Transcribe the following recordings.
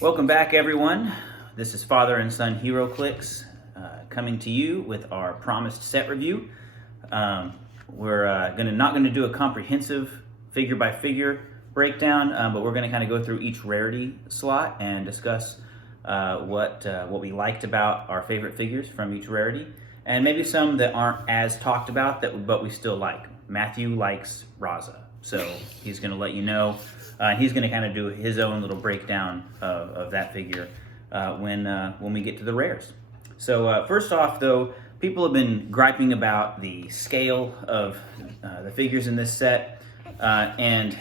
Welcome back, everyone. This is Father and Son Heroclix coming to you with our promised set review. We're not going to do a comprehensive figure-by-figure breakdown, but we're going to kind of go through each rarity slot and discuss what we liked about our favorite figures from each rarity, and maybe some that aren't as talked about but we still like. Matthew likes Raza, so he's going to let you know. He's going to kind of do his own little breakdown of that figure when we get to the rares. So first off, though, people have been griping about the scale of the figures in this set, and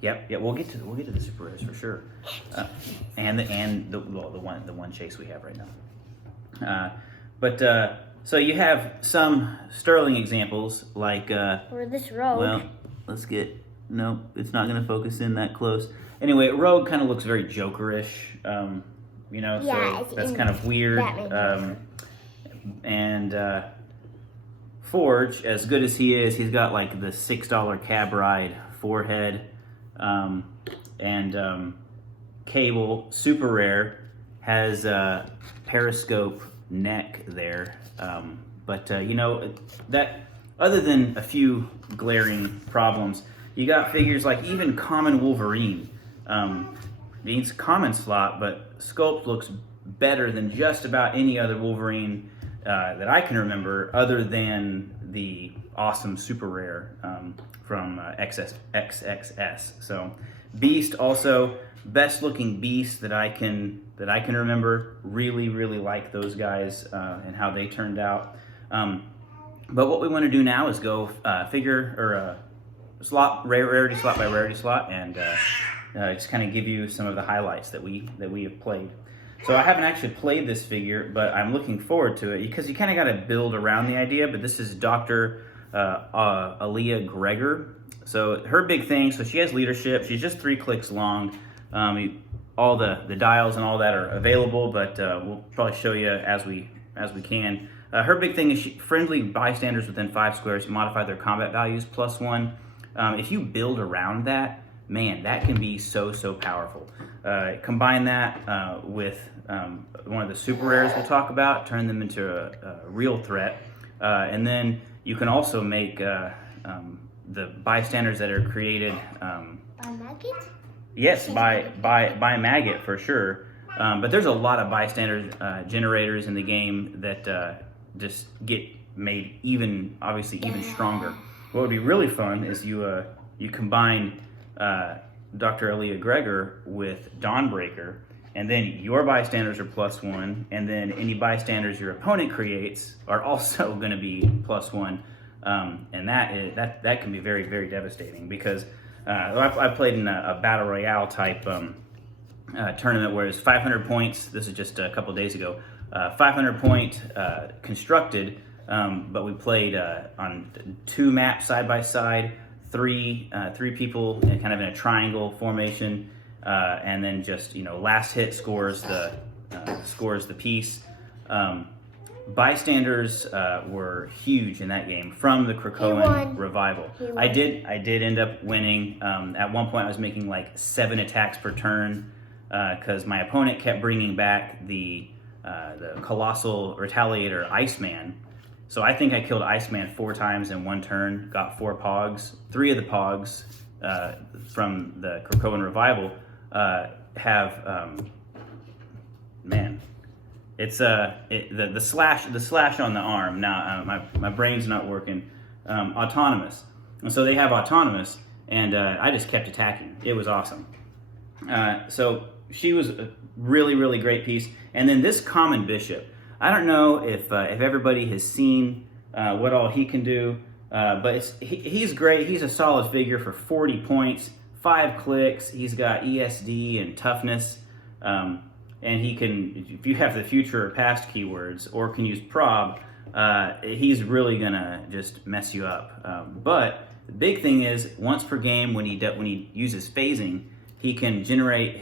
we'll get to the super rares for sure, and the one chase we have right now. So you have some sterling examples like or this rogue. Well, let's get. Nope, it's not going to focus in that close. Anyway, Rogue kind of looks very Jokerish, Yeah, so that's kind of weird. And Forge, as good as he is, he's got like the $6 cab ride forehead, and Cable, super rare, has a periscope neck there. That other than a few glaring problems, you got figures like even Common Wolverine. It's common slot, but sculpt looks better than just about any other Wolverine that I can remember, other than the awesome super rare from XXS. So Beast also, best looking Beast that I can remember. Really like those guys and how they turned out. But what we want to do now is go rarity slot by rarity slot, and just kind of give you some of the highlights that we have played. So I haven't actually played this figure, but I'm looking forward to it because you kind of got to build around the idea. But this is Dr. Aaliyah Gregor. So her big thing, so she has leadership. She's just 3 clicks long. All the dials and all that are available, but we'll probably show you as we can. Her big thing is friendly bystanders within 5 squares modify their combat values +1. If you build around that, man, that can be so powerful. Combine that with one of the super rares we'll talk about, turn them into a real threat, and then you can also make the bystanders that are created. By maggot? Yes, by maggot for sure. But there's a lot of bystander generators in the game that just get made even stronger. What would be really fun is you combine Dr. Aaliyah Gregor with Dawnbreaker, and then your bystanders are +1, and then any bystanders your opponent creates are also going to be +1, and that can be very devastating because I played in a battle royale type tournament where it's 500 points. This is just a couple days ago. 500 point constructed. But we played on 2 maps side by side, three people kind of in a triangle formation, and then just last hit scores the piece. Bystanders were huge in that game from the Krakoan revival. I did end up winning. At one point, I was making like 7 attacks per turn because my opponent kept bringing back the Colossal Retaliator Iceman. So I think I killed Iceman 4 times in 1 turn, got 4 pogs. 3 of the pogs from the Krakoan revival have it's the slash on the arm. Now my brain's not working. Autonomous, and so they have autonomous, and I just kept attacking. It was awesome. So she was a really great piece, and then this common bishop. I don't know if everybody has seen what all he can do, but he's great. He's a solid figure for 40 points, 5 clicks. He's got ESD and toughness, and he can, if you have the future or past keywords or can use prob, he's really gonna just mess you up. But the big thing is once per game when he uses phasing, he can generate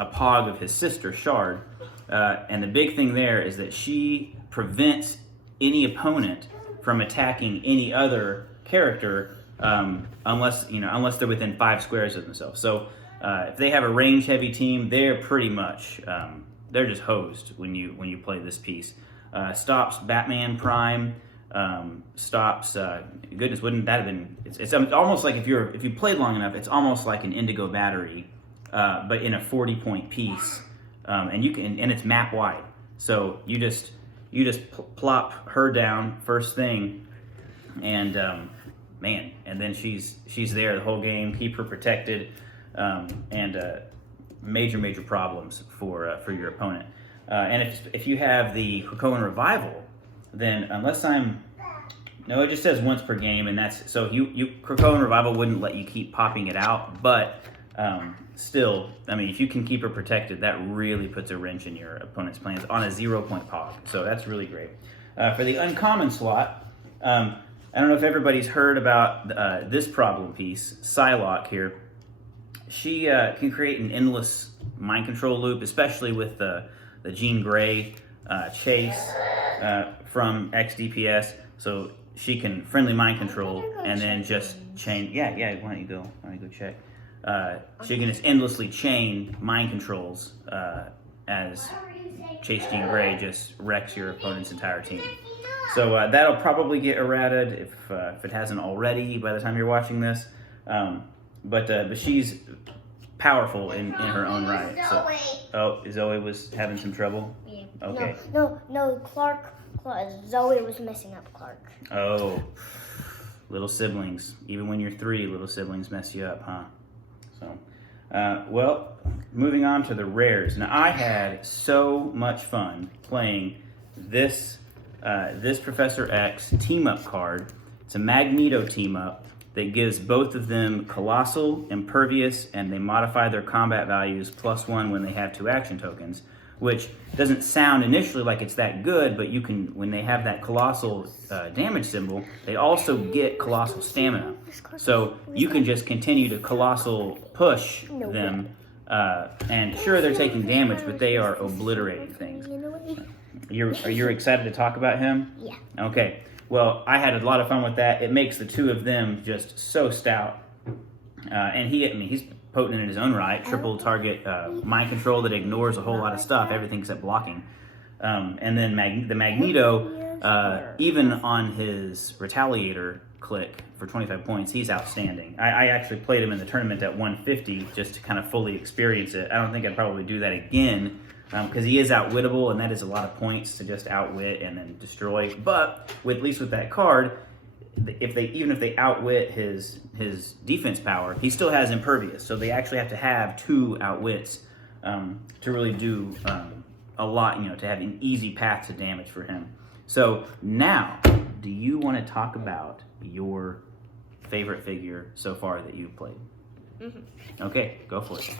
a pog of his sister Shard. And the big thing there is that she prevents any opponent from attacking any other character unless they're within 5 squares of themselves. So if they have a range-heavy team, they're pretty much they're just hosed when you play this piece. Stops Batman Prime. Stops. Goodness, wouldn't that have been? It's almost like if you played long enough, it's almost like an Indigo battery, but in a 40-point piece, and it's map wide. So you just plop her down first thing, and man, and then she's there the whole game. Keep her protected, and major problems for your opponent. And if you have the Krakoan Revival, then no, it just says once per game, and that's so Krakoan Revival wouldn't let you keep popping it out, but still, I mean, if you can keep her protected, that really puts a wrench in your opponent's plans on a 0-point pog. So that's really great. For the uncommon slot, I don't know if everybody's heard about this problem piece, Psylocke here. She can create an endless mind control loop, especially with the Jean Grey chase from XDPS. So she can friendly mind control and then just chain. Yeah. Why don't you go check? She can just endlessly chain mind controls as Chase Jean Grey just wrecks your opponent's entire team. So that'll probably get errated if it hasn't already by the time you're watching this. But she's powerful in her own right. So, Zoe was having some trouble? Yeah. Okay. No, Clark. Zoe was messing up Clark. Oh, little siblings. Even when you're 3, little siblings mess you up, huh? So, well, moving on to the rares. Now, I had so much fun playing this Professor X team-up card. It's a Magneto team-up that gives both of them Colossal, Impervious, and they modify their combat values +1 when they have 2 action tokens, which doesn't sound initially like it's that good, but you can, when they have that Colossal damage symbol, they also get Colossal Stamina. So you can just continue to Colossal push them, and sure, they're taking damage, but they are obliterating things. You're excited to talk about him? Yeah. Okay. Well, I had a lot of fun with that. It makes the 2 of them just so stout. And he's potent in his own right. Triple target mind control that ignores a whole lot of stuff, everything except blocking. And then the Magneto, even on his Retaliator click for 25 points, he's outstanding. I actually played him in the tournament at 150 just to kind of fully experience it. I don't think I'd probably do that again, because he is outwittable, and that is a lot of points to just outwit and then destroy. But at least with that card, even if they outwit his defense power, he still has Impervious. So they actually have to have 2 outwits to really do a lot, to have an easy path to damage for him. So now, do you want to talk about your favorite figure so far that you've played? Mm-hmm. Okay, go for it.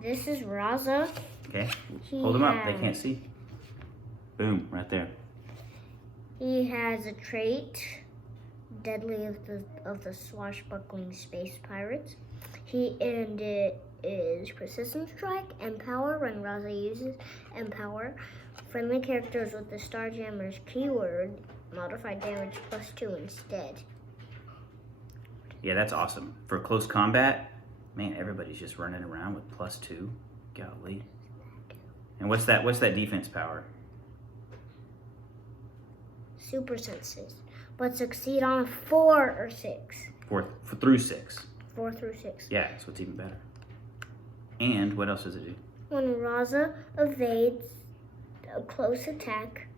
This is Raza. Okay, hold them up. They can't see. Boom, right there. He has a trait, Deadly of the Swashbuckling Space Pirates. And it is Persistent Strike, Empower. When Raza uses Empower, friendly characters with the Starjammer's keyword modify damage +2 instead. Yeah, that's awesome. For close combat, man, everybody's just running around with +2. Golly. And what's that defense power? Super senses, but succeed on a 4 or 6. 4 through 6. 4 through 6. Yeah, so it's even better. And what else does it do? When Raza evades a close attack,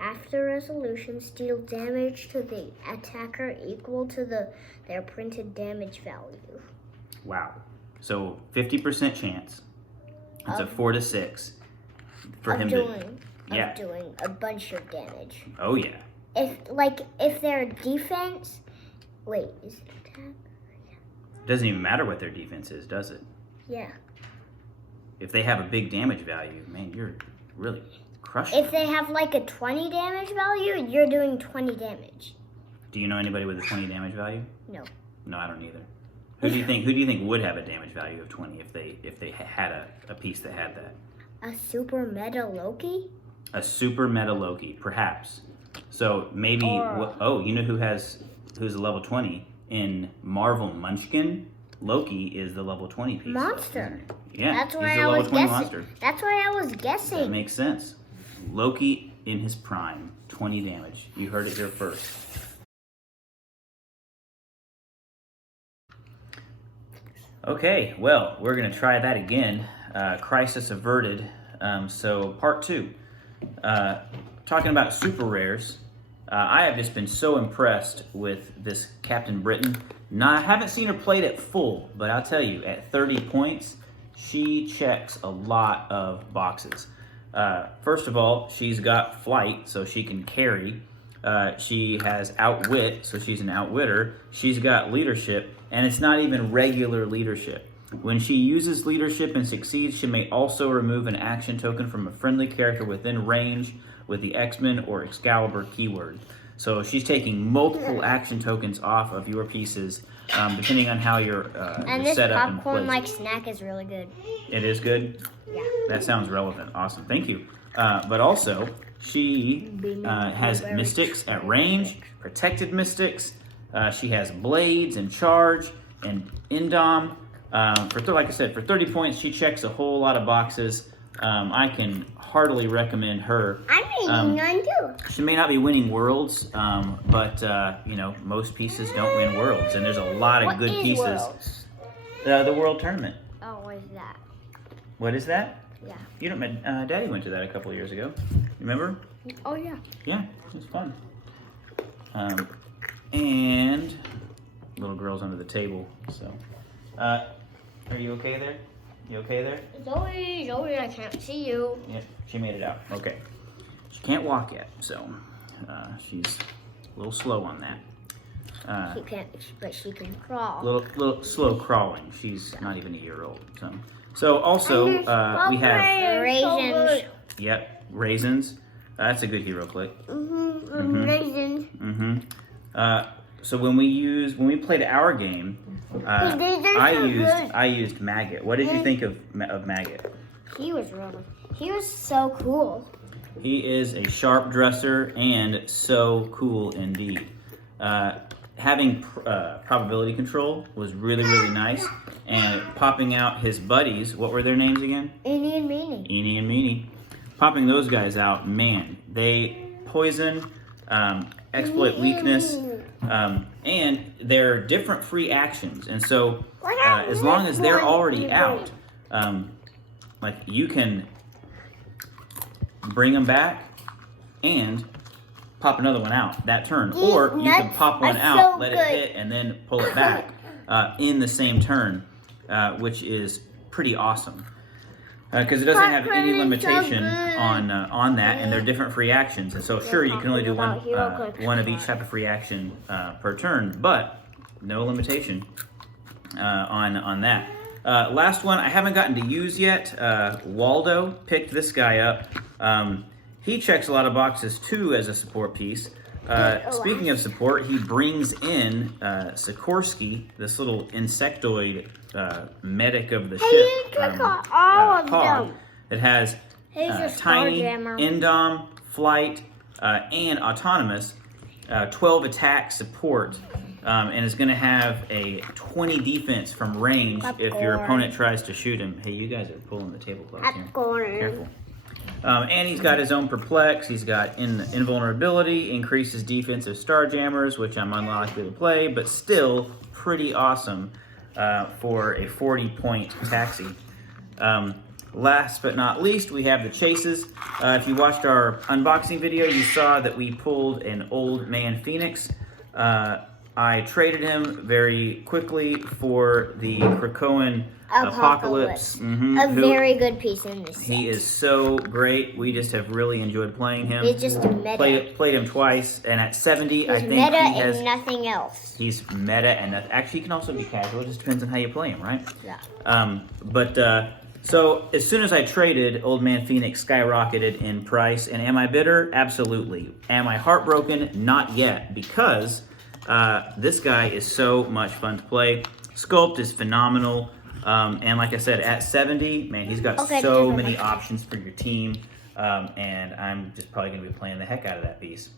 after resolution, deal damage to the attacker equal to their printed damage value. Wow. So 50% chance. It's a 4 to 6 for him doing a bunch of damage. Oh yeah. If their defense, wait, is it attack? Yeah. Doesn't even matter what their defense is, does it? Yeah. If they have a big damage value, man, you're really crushing. If they have a 20 damage value, you're doing 20 damage. Do you know anybody with a 20 damage value? No. No, I don't either. Who do you think would have a damage value of 20 if they had a piece that had that? A super meta Loki? A super meta Loki, perhaps. So maybe you know who's a level 20 in Marvel Munchkin? Loki is the level 20 piece. Monster. Yeah, That's why he's the I level was 20 guessing. monster. That's why I was That guessing. makes sense. Loki in his prime, 20 damage. You heard it here first. Okay, well, we're going to try that again. Crisis averted. So, part 2. Talking about super rares. I have just been so impressed with this Captain Britain. Now, I haven't seen her played at full, but I'll tell you, at 30 points, she checks a lot of boxes. First of all, she's got flight, so she can carry. She has outwit, so she's an outwitter. She's got leadership, and it's not even regular leadership. When she uses leadership and succeeds, she may also remove an action token from a friendly character within range with the X-Men or Excalibur keyword. So she's taking multiple action tokens off of your pieces, depending on how you're And this set up and popcorn-like placed. snack is really good. It is good? Yeah. That sounds relevant. Awesome. Thank you. But also, she has mystics at range, protected mystics. She has blades and charge and indom. Like I said, for 30 points, she checks a whole lot of boxes. I can heartily recommend her. I'm eating none too. She may not be winning worlds, but most pieces don't win worlds, and there's a lot of good pieces. Worlds? The world tournament. Oh, what is that? What is that? Yeah. You don't. Daddy went to that a couple of years ago. You remember? Oh yeah. Yeah, it was fun. And little girl's under the table. So, are you okay there? You okay there? Zoe, I can't see you. Yeah, she made it out. Okay. She can't walk yet, so she's a little slow on that. She can't, but she can crawl. Little slow crawling. She's not even a year old. So also we have raisins. Yep, raisins. That's a good Heroclix. Raisins. So when we played our game, I used Maggot. What did you think of Maggot? He was so cool. He is a sharp dresser and so cool indeed. Having probability control was really, really nice. And popping out his buddies, what were their names again? Eenie and Meanie. Eenie and Meanie. Popping those guys out, man, they poison, exploit weakness, and they're different free actions. And so as long as they're already out, like you can bring them back and pop another one out that turn, or you can pop one out, let it hit, and then pull it back in the same turn, which is pretty awesome because it doesn't have any limitation on that, and they're different free actions. And so, sure, you can only do one of each type of free action per turn, but no limitation on that. Last one I haven't gotten to use yet. Waldo picked this guy up. He checks a lot of boxes too as a support piece. Speaking of support, he brings in Sikorsky, this little insectoid medic of the ship. Pog, that has tiny, indom, flight, and autonomous, 12 attack support, and is going to have a 20 defense from range if your opponent tries to shoot him. Hey, you guys are pulling the tablecloth here. Careful. And he's got his own perplex. He's got invulnerability, increases defensive starjammers, which I'm unlikely to play, but still pretty awesome for a 40-point taxi. Last but not least, we have the chases. If you watched our unboxing video, you saw that we pulled an Old Man Phoenix. I traded him very quickly for the Krakoan Apocalypse. A very good piece in this set. He is so great. We just have really enjoyed playing him. He's just a meta. Played him twice, and at 70, I think meta he has... and nothing else. He's meta and nothing. Actually, he can also be casual. It just depends on how you play him, right? Yeah. So as soon as I traded, Old Man Phoenix skyrocketed in price. And am I bitter? Absolutely. Am I heartbroken? Not yet, because this guy is so much fun to play. Sculpt is phenomenal. And like I said, at 70, man, he's got so many options for your team. And I'm just probably going to be playing the heck out of that piece.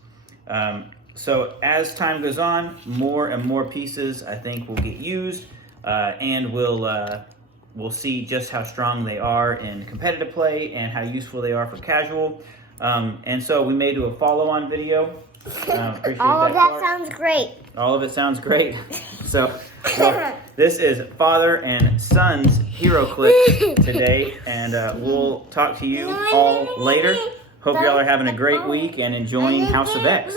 So as time goes on, more and more pieces, I think, will get used. and we'll see just how strong they are in competitive play and how useful they are for casual. And so we may do a follow-on video. Appreciate All of that Clark. sounds great. All of it sounds great. So this is Father and Son's Heroclix today, and we'll talk to you all later. Hope y'all are having a great week and enjoying House of X.